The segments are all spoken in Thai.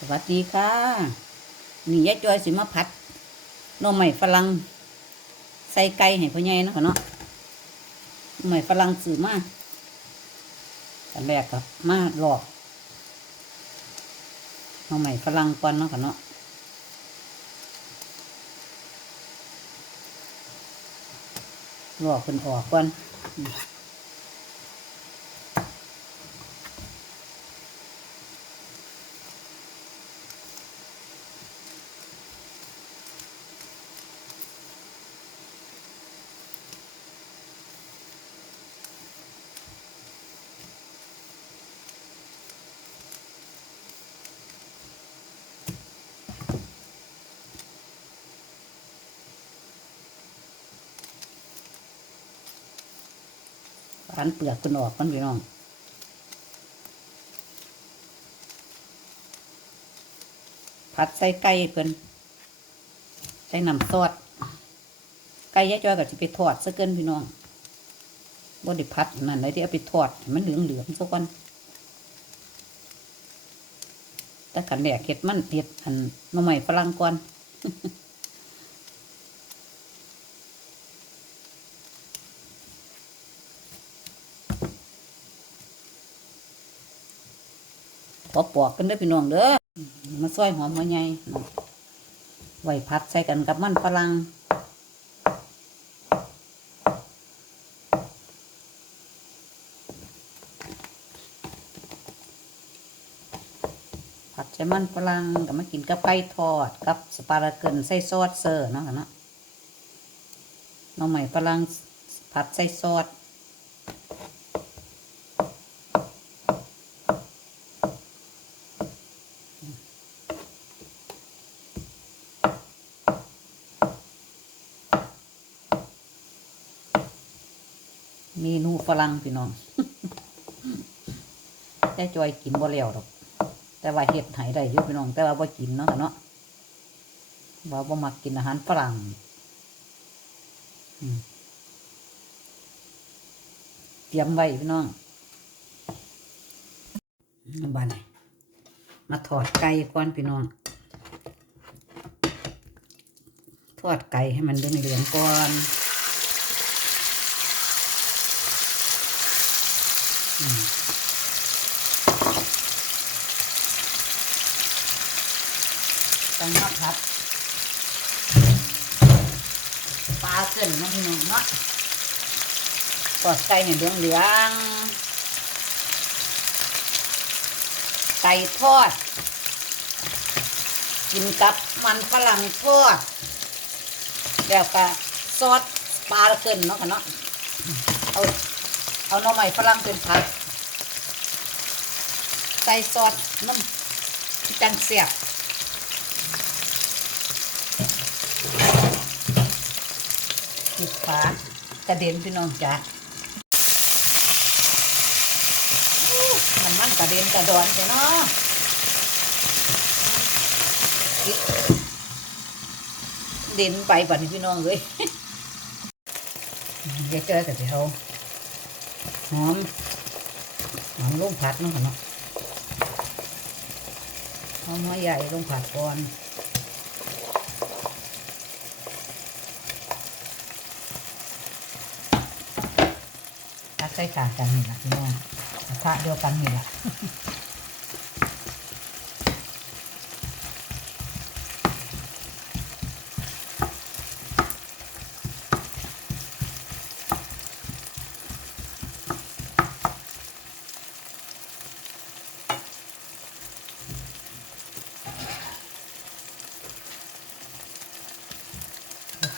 สวัสดีค่ะนี่ยายจอยสิมาผัดน่อไม้ฝรั่งใส่ไก่ให้พ่อใหญ่นะค่ะเนาะหน่อไม้ฝรั่งซื้อมาอันแรกกับมาหลอกน่อไม้ฝรั่งก่อนเนาะค่ะเนาะหลอกคนออกก่อน อืมปานเปลือกคนออกก่อนพี่น้องผัดใส่ไก่เพิ่นใส่น้ำซอสไก่ยายจอยก็สิไปทอดซะเกินพี่น้องบ่ได้ผัดนั่นเลยที่เอาไปทอดมันเหลืองเหลืองซะก่อนแต่ขันแหลกเห็ดมันเห็ดอันน่อไม้ฝรั่งก่อน พอปอกกันเด้อพี่น้องเด้อมาซอยหอมหัวใหญ่ไว้พัดใส่กันกับมันฝรั่งผัดใส่มันฝรั่งก็มากินกับไก่ทอด กับสปาราเกินใส่ซอสเซอร์เนาะเนาะน้องใหม่ฝรั่งผัดใส่ซอส เมนูฝรั่งพี่น้องแต่จอยกินบ่แล้วดอก แต่ว่าเฮ็ดให้ได้อยู่พี่น้อง แต่ว่าบ่กินเนาะเนาะว่าบ่มักกินอาหารฝรั่งเตรียมไว้พี่น้องบ้านไหนมาทอดไก่ก่อนพี่น้อง ทอดไก่ให้มันเหลืองๆก่อน ต้องมาผัดปลาเกินนะพี่น้องเนาะทอดไก่เนี่ยเหลืองเหลืองไก่ทอด กินกับมันฝรั่งทอดแล้วก็ซอสปลาเกินเนาะกันเนาะเอา เอาหน่อไม้ฝรั่งเป็นผัดใส่ซอสน้ำจังเสียบปิดฝากระเด็นพี่น้องจ้ะมันมันกระเด็นกระดอนจ้ะเนาะเด่นไปบัดนี้พี่น้องเลยอย่าเจอแต่เดี๋ยว หอมหอมลงผัดนะค่ะเนาะเอาหัวใหญ่ลงผัดก่อนตักใส่กากกันนี่แหละพี่น้องกระทะเดียวกันนี่แหละ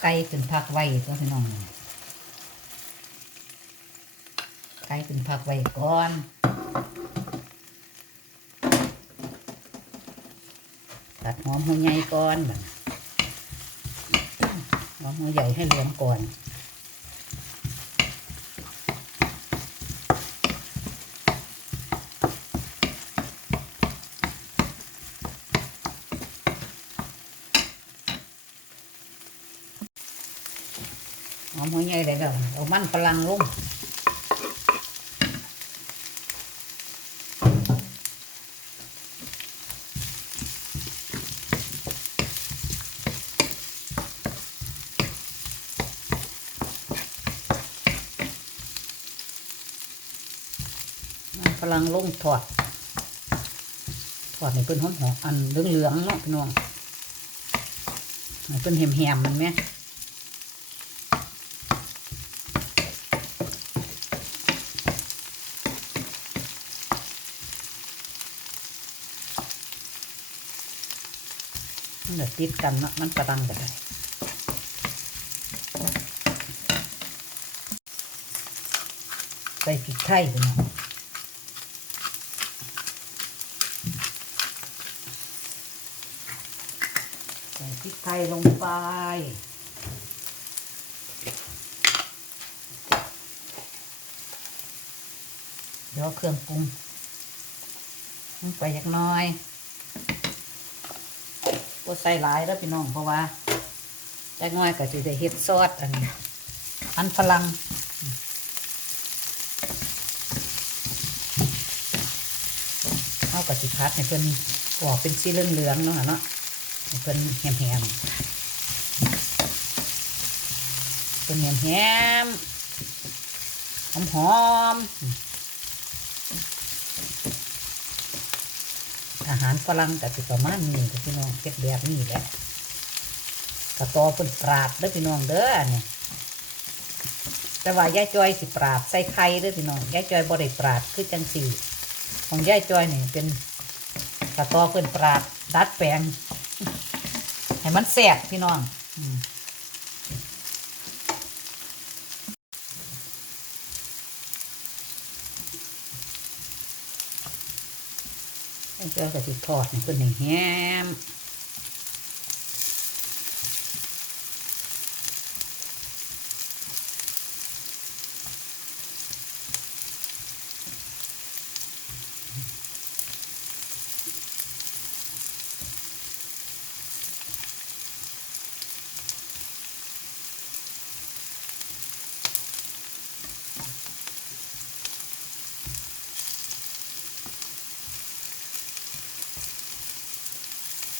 ไก่ขึ้นพักไว้ตัวพี่น้องไก่ขึ้นพักไว้ก่อนตัดหอมหัวใหญ่ก่อนหอมหัวใหญ่ให้เหลืองก่อน เลเด้อเอามันพลังลงกำลังลงถอด ถอดในเป็นหอมหอมอันเหลืองๆเนาะพี่น้องเป็นแหมๆมันไหม มันจะติดกันเนาะมันฝรั่งก็ได้ใส่พริกไทยไปหน่อยใส่พริกไทยลงไปเดี๋ยวเครื่องปรุงลงไปจักน้อย ก็ใส่หลายแล้วพี่น้องเพราะว่าจักหน้อยก็จะได้เฮ็ดซอสอันนี้อันฝรั่งเอากระสิพัดให้เพิ่นออกเป็นสีเหลืองๆเนาะเนาะให้เพิ่นแหมๆเพิ่นแหมๆหอมๆอา หารฝรั่งกับสิประมาณนี้กับพี่น้องเก็บแบบนี้แหละกระตอเพิ่นปราดเด้อพี่น้องเด้อเนี่ยแต่ว่ายายจอยสิปราดใส่ไข่เด้อพี่น้องยายจอยบ่ได้ปราดคือจังสี่ ของยายจอยเนี่ยเป็นกระตอเพิ่นปราดดัดแปลงให้มันแสบพี่น้อง เพื่อยก็สิทอดให้เพิ่นให้แฮม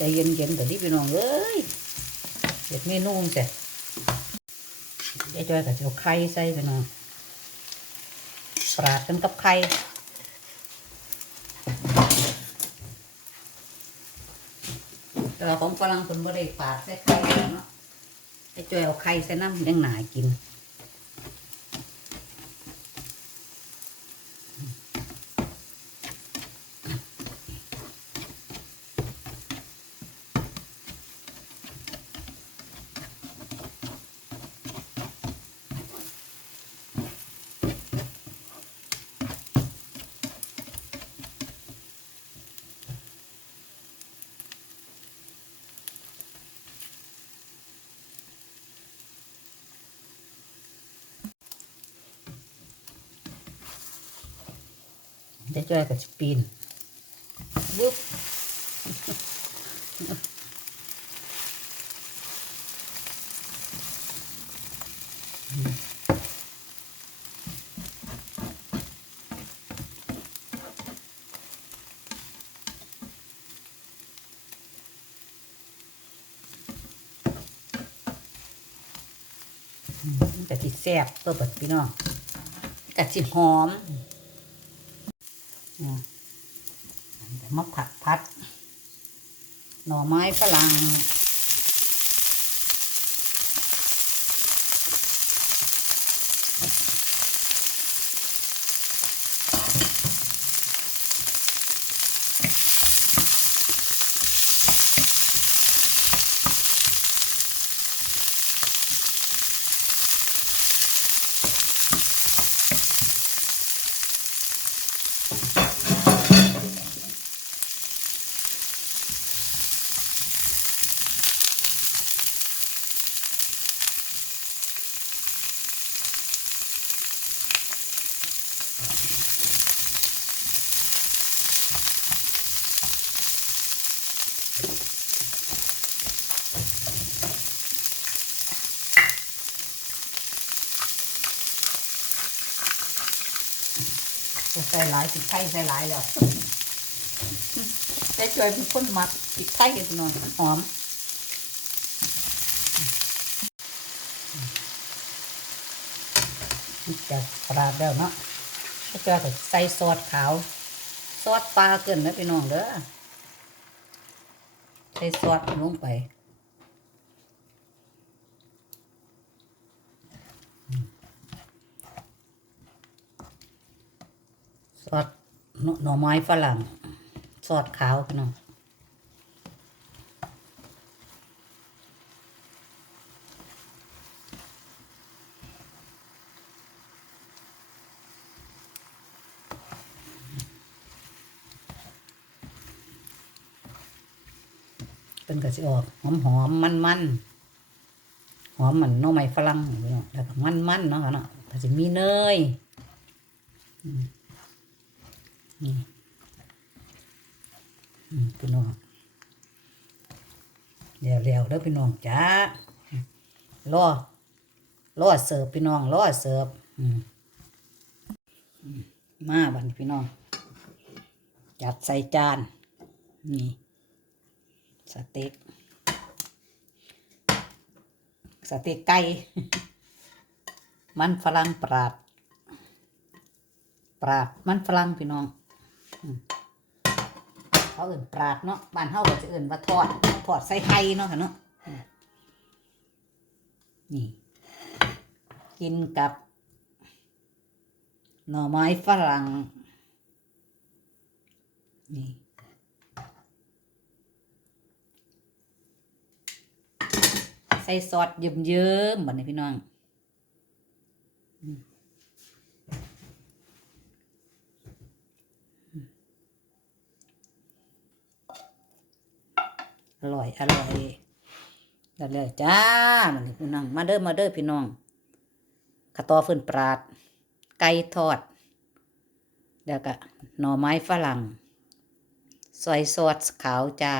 ใจเย็นๆแต่นี่พี่น้องเอ้ยเด็ดเมนูจังซี่ยายจอยก็สิเอาไข่ใส่พี่น้องปราดกันกับไข่แต่ว่าของฝรั่งคนบ่ได้ปาดใส่ไข่เนาะไอ้จอยเอาไข่ใส่น้ำยังหนากิน จะจ่อยกับสปีนบุ๊บกะจิแซ่บตัวเปิดพี่น้องกะจิหอมเนี่ยเดี๋ยว มาผัดพัด หน่อไม้ฝรั่งใส่หลายติดไข่ใส่หลายแล้วแต่ช่วยเป็นคนมักติดไข่กันหน่อยหอมจะปลาดแล้วเนาะก็จะใส่ซอสขาว ซอสปลาเกินนะพี่น้องเด้อใส่ซอสลงไป ซอส หน่อไม้ฝรั่งซอสขาวพี่น้องเป็นกระสิออกหอมหอมมันมันๆหอมเหมือนหน่อไม้ฝรั่งแล้วก็มันมันๆเนาะค่ะเนาะก็จะมีเนย นี่พี่น้องเดี๋ยวเร็วๆเด้อพี่น้องจ้ารอรอเสิร์ฟพี่น้องรอเสิร์ฟมาบันพี่น้อง จัดใส่จานนี่สเต็กสเต็กไก่มันฝรั่งปราด ปราดมันฝรั่งพี่น้อง เขาเอื่นปราดเนาะบ้านเฮาก็จะเอื่นว่าทอดทอดใส่ไข่เนาะค่ะเนาะนี่ กินกับหน่อไม้ฝรั่งนี่ใส่ซอสเยิ้มๆบัดนี้พี่น้องอ ร่อยอร่อยได้เลยจ้ามันพี่น้องมาเด้อมาเด้อพี่น้องขะตอฟืนปราด ไก่ทอด แล้วก็หน่อไม้ฝรั่งซอยซอสขาวจ้า